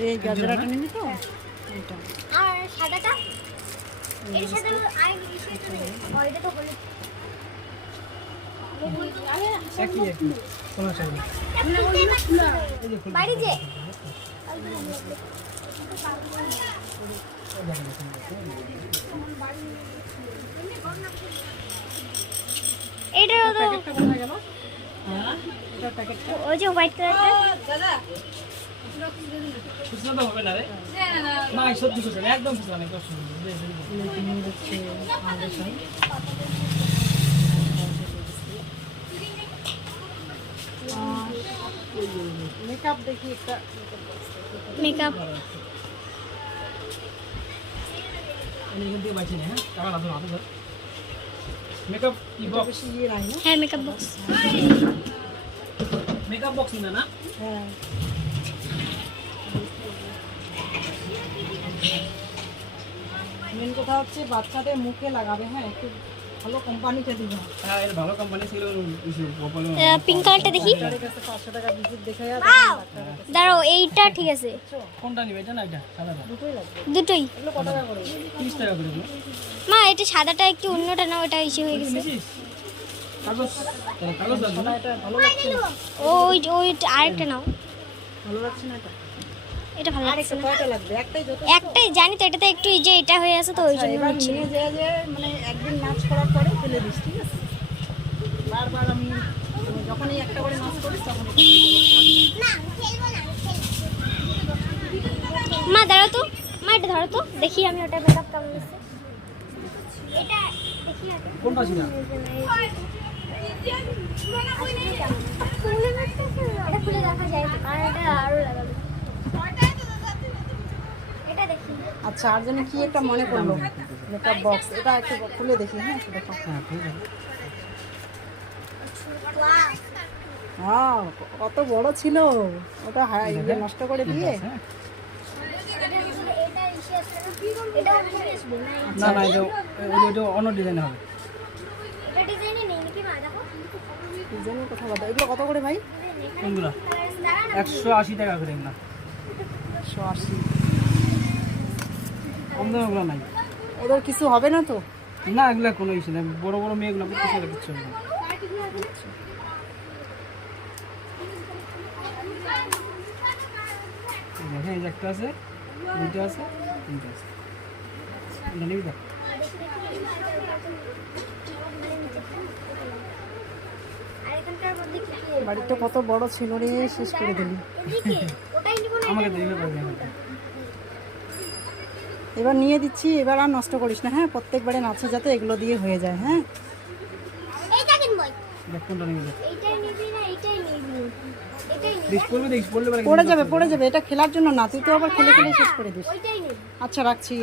এই গাজরাটা নিবি তো? এইটা। আর সাদাটা? এর সাথে আর ইসেটা নেই ও, এটা তো হলুদ বাড়ি যে। তো ওই যে হোয়াইট কালারটা খুচরো তো হবে না রে না সত্যি খুচরো একদম খুচরো না একদম সুন্দর। দে, দে, দে। লেটিনির হচ্ছে ফাউন্ডেশন মেকআপ দেখি একটা মেকআপ আমি এখান হ্যাঁ ইয়ে নাই হ্যাঁ মেকআপ বক্স মেকআপ বক্স না না হ্যাঁ কথা হচ্ছে বাচ্চাদের মুখে লাগাবে হ্যাঁ একটু ভালো কোম্পানিতে দিবে। হ্যাঁ এর ভালো কোম্পানি ছিল পিঙ্ক কালারটা দেখি। পাঁচশো টাকা ভিজিট দেখে ডাক্তারের দাঁড়াও এইটা ঠিক আছে। কোনটা নিবে এটা? না এটা সাদাটা দুটোই লাগবে। দুটোই। এগুলো কত টাকা করে? তিরিশ টাকা করে দিও মা এটা সাদাটা একটু অন্যটা না ওটা ইসে হয়ে গেছে। কাগজ? কাগজ না? এটা ভালো লাগছে ওই ওই আরেকটা নাও। ভালো লাগছে না এটা? এটা ভালো লাগছে না। কয়টা লাগবে? একটাই যত একটাই জানি তো এটাতে একটু এই যে এটা হয়ে আছে তো ওই জন্য এবার নিয়ে যে যে মানে একদিন নাচ করার পরে ফেলে দিস ঠিক আছে? বারবার আমি যখনই একটা করে নাচ করিস তখন মা দাঁড়াও তো। মা এটা ধরো তো। দেখি আমি ওটা মেকআপ কেমন দিচ্ছে এটা দেখি আগে। কোনটা ছিল? এটা খুলে দেখা যায় তো, কারণ এটা আরও লাগাবে এটা দেখি আচ্ছা আর জন্য কি একটা মনে করল মেকআপ বক্স এটা একটু খুলে দেখি হ্যাঁ? একটু দেখো। হ্যাঁ ঠিক আছে হ্যাঁ কত বড় ছিল। ওটা ইয়ে নষ্ট করে দিয়ে। হ্যাঁ এটা ইসে আছে না? এটা অন্য আসবে না না না এটা অন্য ডিজাইন হবে ডিজাইনের কথা বলো এগুলো কত করে ভাই? কোনগুলো? না একশো আশি টাকা করে এগুলো। একশো আশি। কম দামে নাই। ওদের কিছু হবে না তো? না এগুলো কোনো ইস্যু নেই। বড় বড় মেয়েগুলো কিছু হবে না। দেখেন এই একটা আছে দুইটা আছে তিনটা আছে। বাড়িটা কত বড় ছিল রে শেষ করে দিলি। আমাকে পারবে এবার নিয়ে দিচ্ছি এবার আর নষ্ট করিস না হ্যাঁ? প্রত্যেকবারে নাচে যাতে এগুলো দিয়ে হয়ে যায় হ্যাঁ? পড়ে যাবে পড়ে যাবে এটা খেলার জন্য না তুই তো আবার খেলে খেলে শেষ করে দিস। আচ্ছা রাখছি